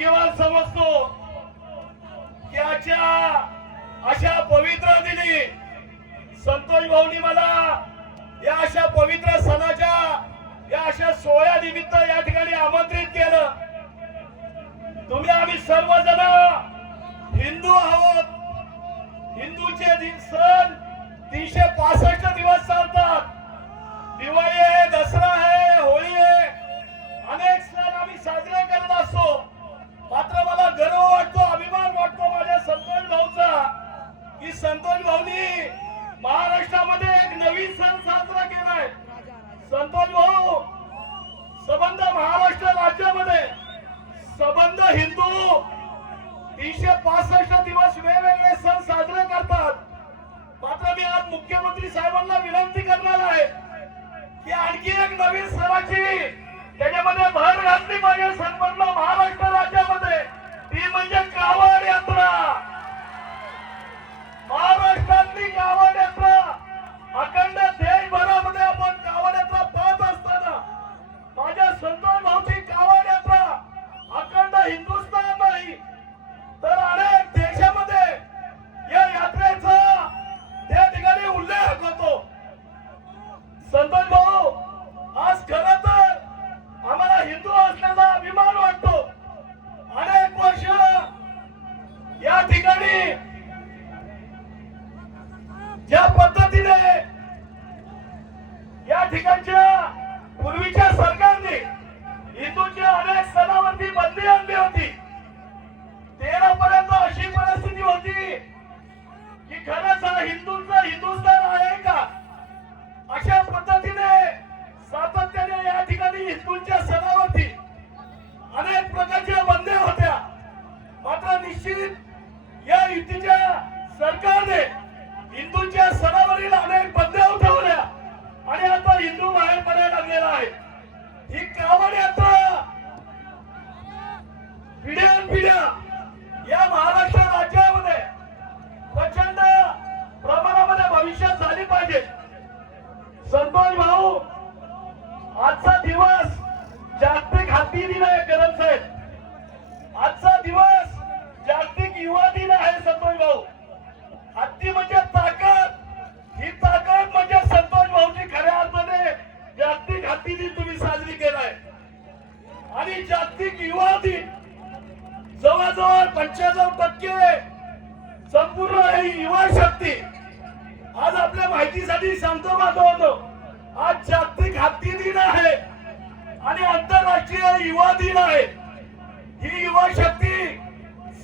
भाग्यवान समजतो त्याच्या अशा पवित्र दिली संतोष भाऊनी मला या अशा पवित्र सणाच्या या अशा सोहळ्या निमित्त या ठिकाणी आमंत्रित केलं. तुम्ही आम्ही सर्वजण हिंदू आहोत. हिंदूचे सण सण साजरा केलाय. संतोष भाऊ संबंध महाराष्ट्र राज्यामध्ये. सबंध हिंदू तीनशे पासष्ट दिवस वेगवेगळे सण साजरे करतात. मात्र मी आज मुख्यमंत्री साहेबांना विनंती जागतिक हत्ती आहे. साहेब आजचा दिवस जागतिक युवा दिन आहे संतोष भाऊ. हत्ती म्हणजे ताकद ही ताकद म्हणजे संतोष भाऊची खऱ्या अर्थाने जागतिक हत्ती दिन तुम्ही साजरी केलाय. आणि जागतिक युवा दिन जवळजवळ पंच्याण्णव टक्के संपूर्ण ही युवा शक्ती. आज आपल्या माहितीसाठी सांगतो माझं होतो आज जागतिक हत्ती दिन आहे. आणि आंतरराष्ट्रीय युवा दिन आहे. ही युवा शक्ती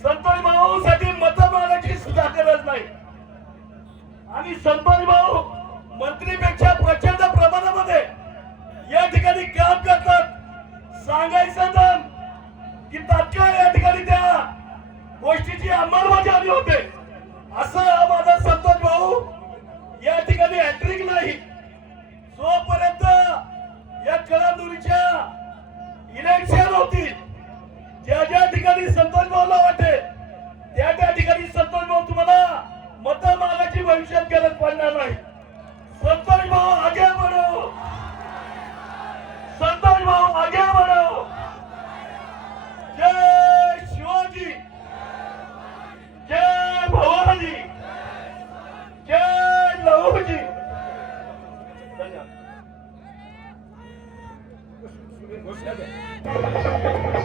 संतोष भाऊ साठी मत मागायची सुद्धा गरज नाही. आणि संतोष भाऊ मंत्रीपेक्षा प्रचंड प्रमाणामध्ये या ठिकाणी काम करतात. सांगायचं तर की तात्काळ या ठिकाणी त्या गोष्टीची अंमलबजावणी होते. असं हा माझा संतोष भाऊ या ठिकाणी हॅट्रिक नाही. जोपर्यंत やべ